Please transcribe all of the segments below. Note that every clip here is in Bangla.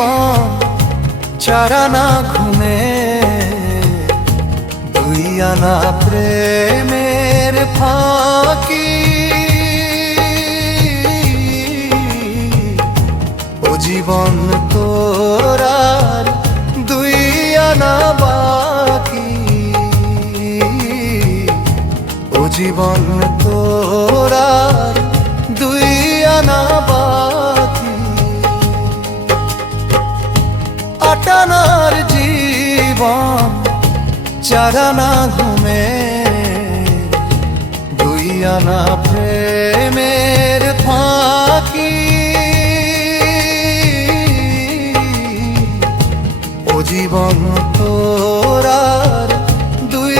জীবন চারানা ঘুমে, দুই আনা প্রেমের ফাঁকি। ও জীবন তোরার দুই আনা বাকি, ও জীবন তোরার দুই আনা বাকি। আটানার জীবন চারানা ঘুমে, দুই আনা প্রেমের ফাঁকি। ও জীবন তোরার দুই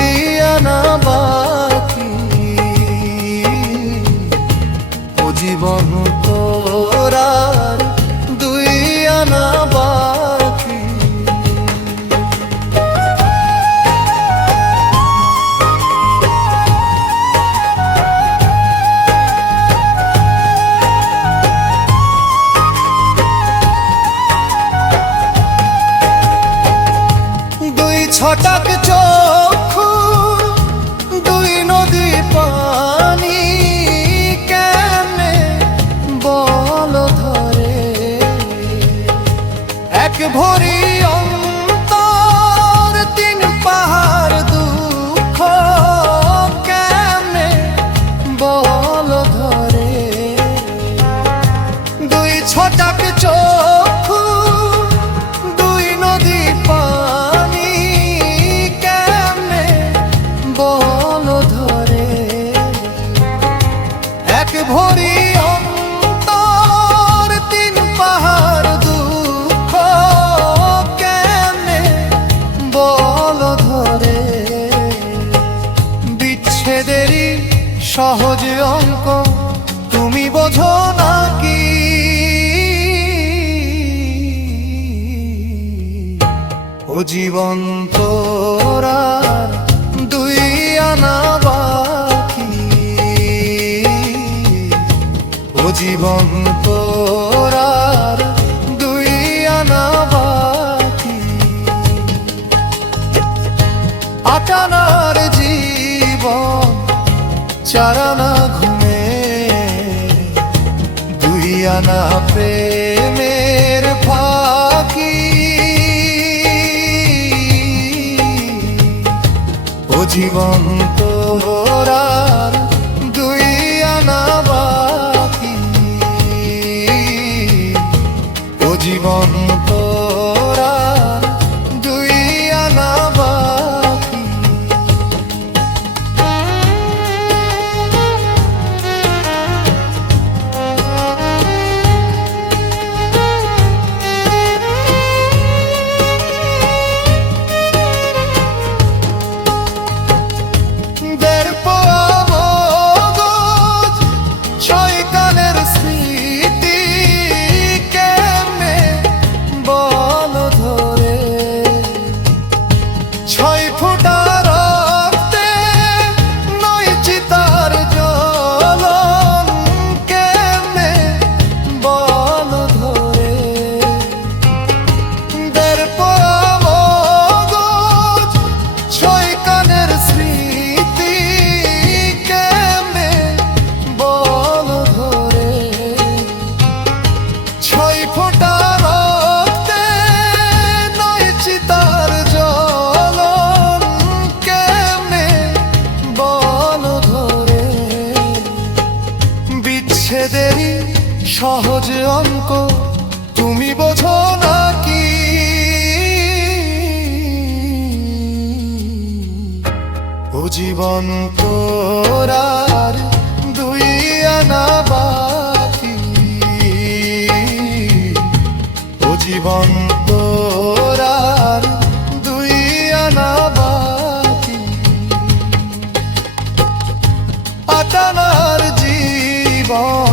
আনা বাকি, ও জীবন তোরার দুই আনা বাকি। ছটাক চক্ষু, দুই নদী পানি, কেমনে বল ধরে এক ভরি অন্তর, তিন পাহাড় দুঃখ, কেমনে বল ধরে। দুই ছটাক চক্ষু, দুই নদী পানি, বল ধরে এক ভরি অন্তর, তিন পাহাড় দুঃখ, কেমনে বল ধরে। বিচ্ছেদেরই সহজ অঙ্ক তুমি বোঝো নাকি, ও জীবন তোরার দুই আনা বাকি, ও জীবন তোরার দুই আনা বাকি। আটানার জীবন চারানা ঘুমে, দুই আনা প্রেমের ফাঁকি। ও জীবন তোরার দুই আনা বাকি, ও জীবন তোরার দুই আনা বাকি। বিচ্ছেদেরই সহজ অঙ্ক তুমি বোঝো নাকি, ও জীবন তোরার দুই আনা বাকি, ও জীবন তোরার দুই আনা বাকি। আটানার জীবন